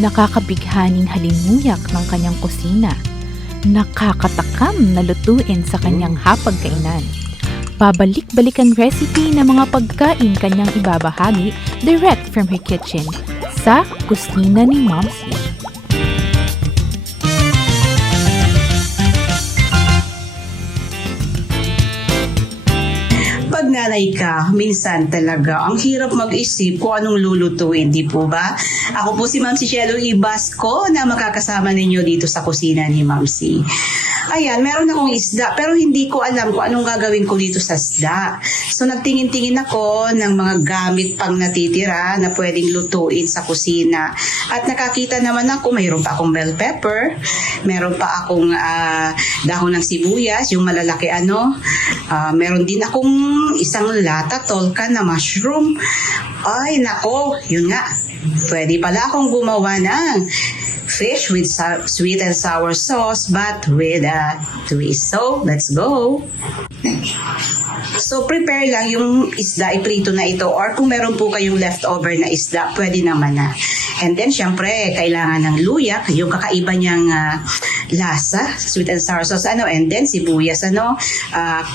nakakabighaning halimuyak ng kanyang kusina, nakakatakam na lutuin sa kanyang hapagkainan. Pabalik-balikan recipe ng mga pagkain kanyang ibabahagi direct from her kitchen sa kusina ni Momsy. Pag nanay ka, minsan talaga, ang hirap mag-isip kung anong lulutuin, di po ba? Ako po si Mamsi Cielo Ibasco na makakasama ninyo dito sa kusina ni Mamsi. Ayan, meron akong isda pero hindi ko alam kung anong gagawin ko dito sa isda. So nagtingin-tingin ako ng mga gamit pang natitira na pwedeng lutuin sa kusina. At nakakita naman ako, mayroon pa akong bell pepper, meron pa akong dahon ng sibuyas, yung malalaki meron din akong isang lata tolka na mushroom. Ay nako, yun nga, pwede pala akong gumawa ng fish with sweet and sour sauce but with a twist. So, let's go! So, prepare lang yung isda, iprito na ito, or kung meron po kayong leftover na isda, pwede naman na. And then, syempre, kailangan ng luyak, yung kakaiba niyang lasa, sweet and sour sauce, and then sibuyas,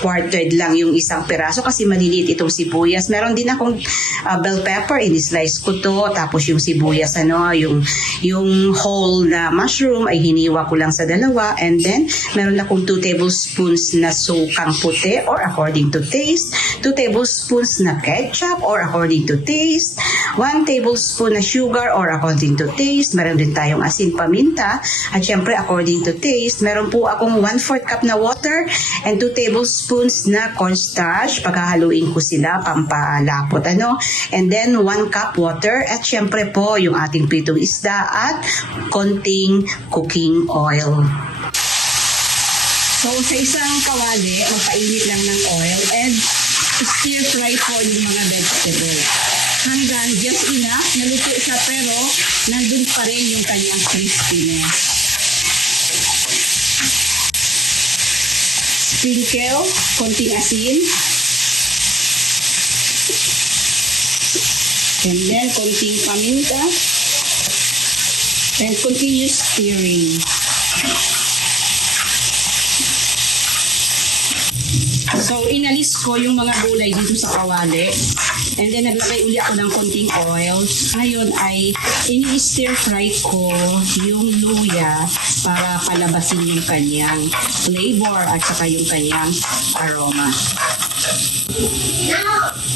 quartered lang yung isang piraso kasi maliliit itong sibuyas. Meron din akong bell pepper, in-slice ko to, tapos yung sibuyas, yung whole na mushroom ay hiniwa ko lang sa dalawa, and then meron akong 2 tablespoons na sukang puti or according to taste, 2 tablespoons na ketchup or according to taste, 1 tablespoon na sugar or according to taste, meron din tayong asin, paminta, at syempre according to taste, meron po akong 1/4 cup na water and 2 tablespoons na cornstarch, paghahaluin ko sila pampalapot, and then 1 cup water, at syempre po yung ating pritong isda at konting cooking oil. So, sa isang kawali, magpainit lang ng oil and stir fry po yung mga vegetable. Hanggang just enough, naluto siya pero nandun pa rin yung kanyang crispiness. Sprinkle, konting asin. And then, konting paminta. And continue stirring. So, inalis ko yung mga gulay dito sa kawali. And then, naglagay uli ako ng konting oil. Ngayon ay ini-stir fry ko yung luya para palabasin yung kanyang flavor at saka yung kanyang aroma.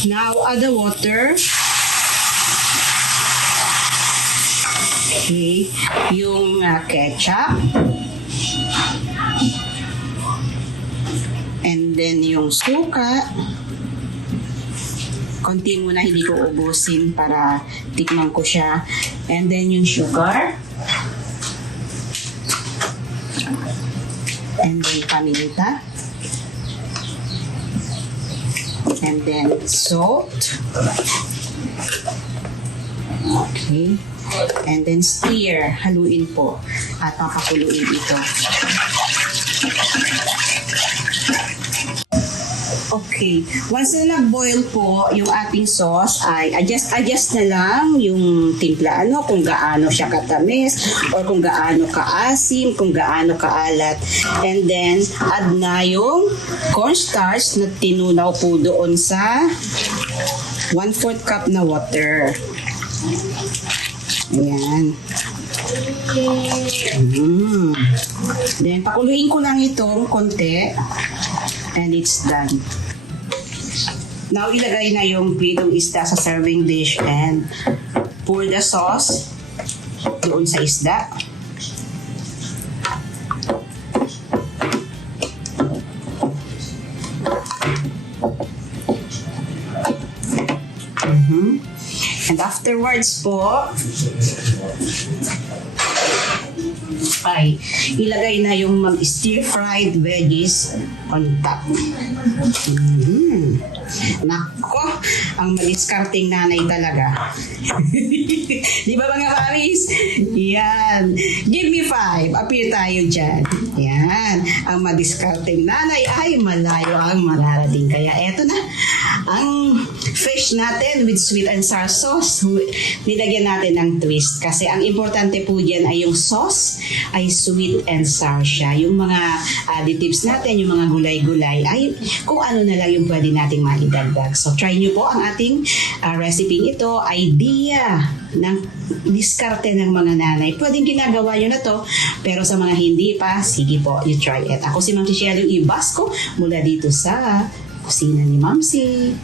Now, add the water. Okay, yung ketchup. And then yung suka. Konti muna, hindi ko ubusin para tikman ko siya. And then yung sugar. And then paminta. And then salt. Okay. And then stir, haluin po at papakuluin ito. Okay, once na nag-boil po yung ating sauce, ay adjust na lang yung timpla, kung gaano siya katamis or kung gaano kaasim, kung gaano kaalat. And then add na yung cornstarch na tinunaw po doon sa 1/4 cup na water. Ayan. Then, pakuluin ko lang itong konti. And it's done. Now, ilagay na yung pritong isda sa serving dish and pour the sauce doon sa isda. And afterwards po, ay ilagay na yung mag-stir-fried veggies on top. Nako, ang mag-discarding nanay talaga. Di ba mga mamis? Yan. Give me 5. Appear tayo dyan. Yan. Ang madiskarteng nanay ay malayo ang mararating. Kaya eto na, ang fish natin with sweet and sour sauce. Nilagyan natin ng twist. Kasi ang importante po dyan ay yung sauce ay sweet and sour siya. Yung mga additives natin, yung mga gulay-gulay, ay kung ano na lang yung pwede nating maidagdag. So try nyo po ang ating recipe ito. Idea ng diskarte ng mga nanay. Pwedeng ginagawa nyo na to, pero sa mga hindi pa, sige po, you try it. Ako si Ma'am Chichelle yung Ibasco mula dito sa kusina ni Mamsi.